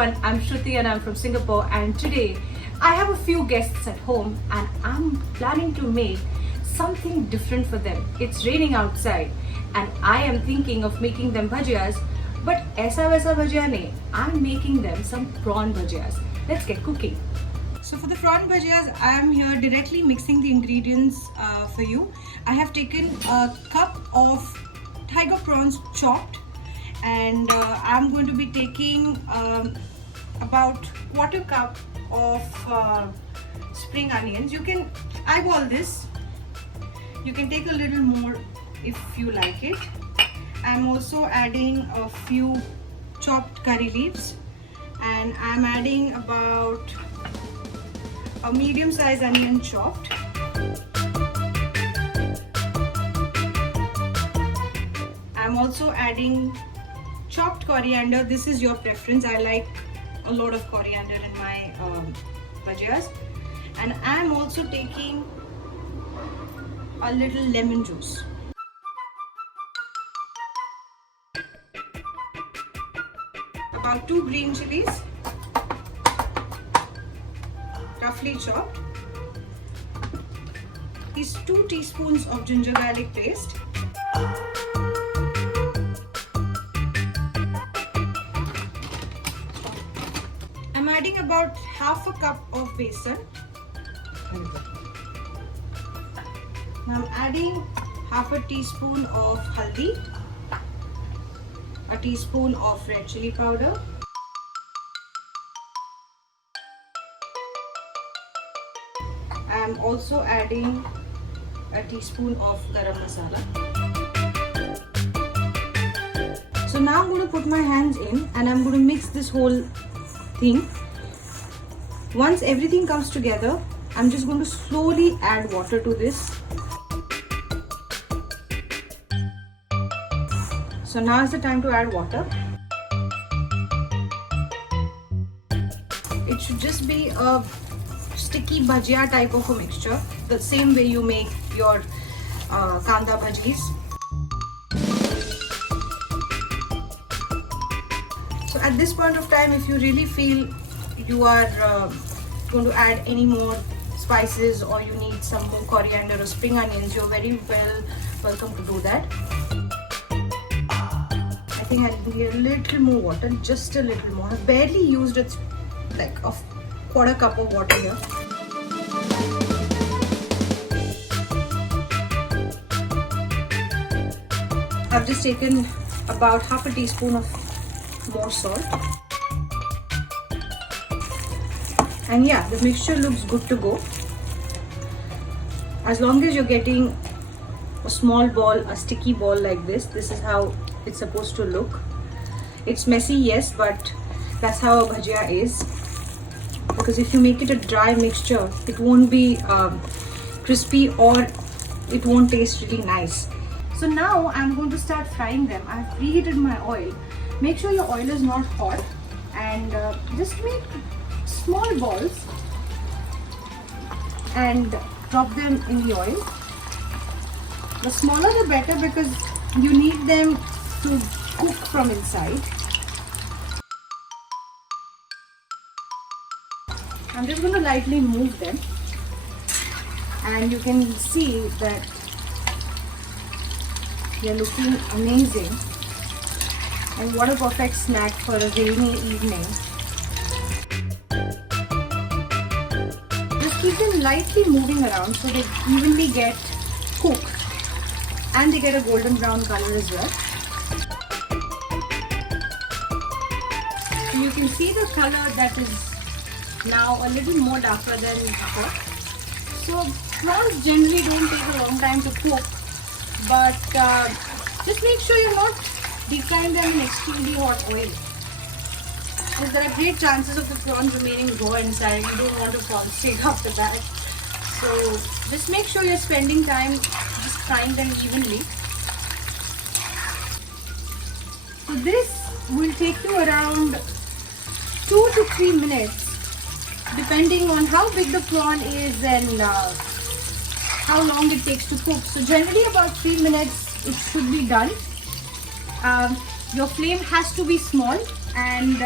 everyone, I'm Shruti and I'm from Singapore, and today I have a few guests at home and I'm planning to make something different for them. It's raining outside and I am thinking of making them bhajiyas, but aisa waisa bhajiya nahi. I'm making them some prawn bhajiyas. Let's get cooking. So for the prawn bhajiyas, I am here directly mixing the ingredients for you. I have taken a cup of tiger prawns chopped, and I'm going to be taking about quarter cup of spring onions. You can eyeball this. You can take a little more if you like it. I'm also adding a few chopped curry leaves, and I'm adding about a medium size onion chopped. I'm also adding chopped coriander. This is your preference. I like a lot of coriander in my bhajiyas. And I'm also taking a little lemon juice. About 2 green chilies, roughly chopped. These 2 teaspoons of ginger garlic paste. I'm adding about half a cup of besan. I'm adding half a teaspoon of haldi, a teaspoon of red chili powder, I'm also adding a teaspoon of garam masala. So now I'm going to put my hands in and I'm going to mix this whole thing. Once everything comes together, I'm just going to slowly add water to this. So now is the time to add water. It should just be a sticky bhajiya type of a mixture, the same way you make your kanda bhajis. So at this point of time, if you really feel you are going to add any more spices or you need some more coriander or spring onions, you're very welcome to do that. I think I need a little more water, just a little more. I've barely used it, like a quarter cup of water here. I've just taken about half a teaspoon of more salt. And yeah, the mixture looks good to go. As long as you're getting a small ball, a sticky ball like this, this is how it's supposed to look. It's messy, yes, but that's how a bhajia is. Because if you make it a dry mixture, it won't be crispy or it won't taste really nice. So now I'm going to start frying them. I've preheated my oil. Make sure your oil is not hot, and just make small balls and drop them in the oil. The smaller the better, because you need them to cook from inside. I'm just going to lightly move them, and you can see that they're looking amazing. And what a perfect snack for a rainy evening. Just keep them lightly moving around so they evenly get cooked and they get a golden brown color as well. So you can see the color that is now a little more darker than before. So prawns generally don't take a long time to cook, but just make sure you're not deep frying them in extremely hot oil, because there are great chances of the prawns remaining raw inside. You don't want to prawn straight off the bat. So just make sure you're spending time just frying them evenly. So this will take you around 2 to 3 minutes, depending on how big the prawn is and how long it takes to cook. So generally about 3 minutes it should be done. Your flame has to be small, and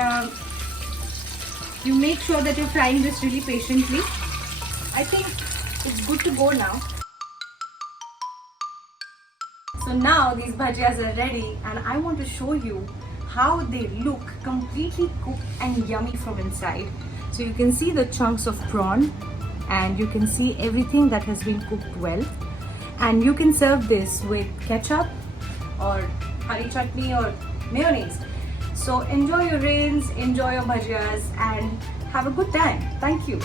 You make sure that you're frying this really patiently. I think it's good to go now. So now these bhajiyas are ready and I want to show you how they look completely cooked and yummy from inside. So you can see the chunks of prawn and you can see everything that has been cooked well. And you can serve this with ketchup or curry chutney or mayonnaise. So enjoy your rains, enjoy your bhajiyas and have a good time. Thank you.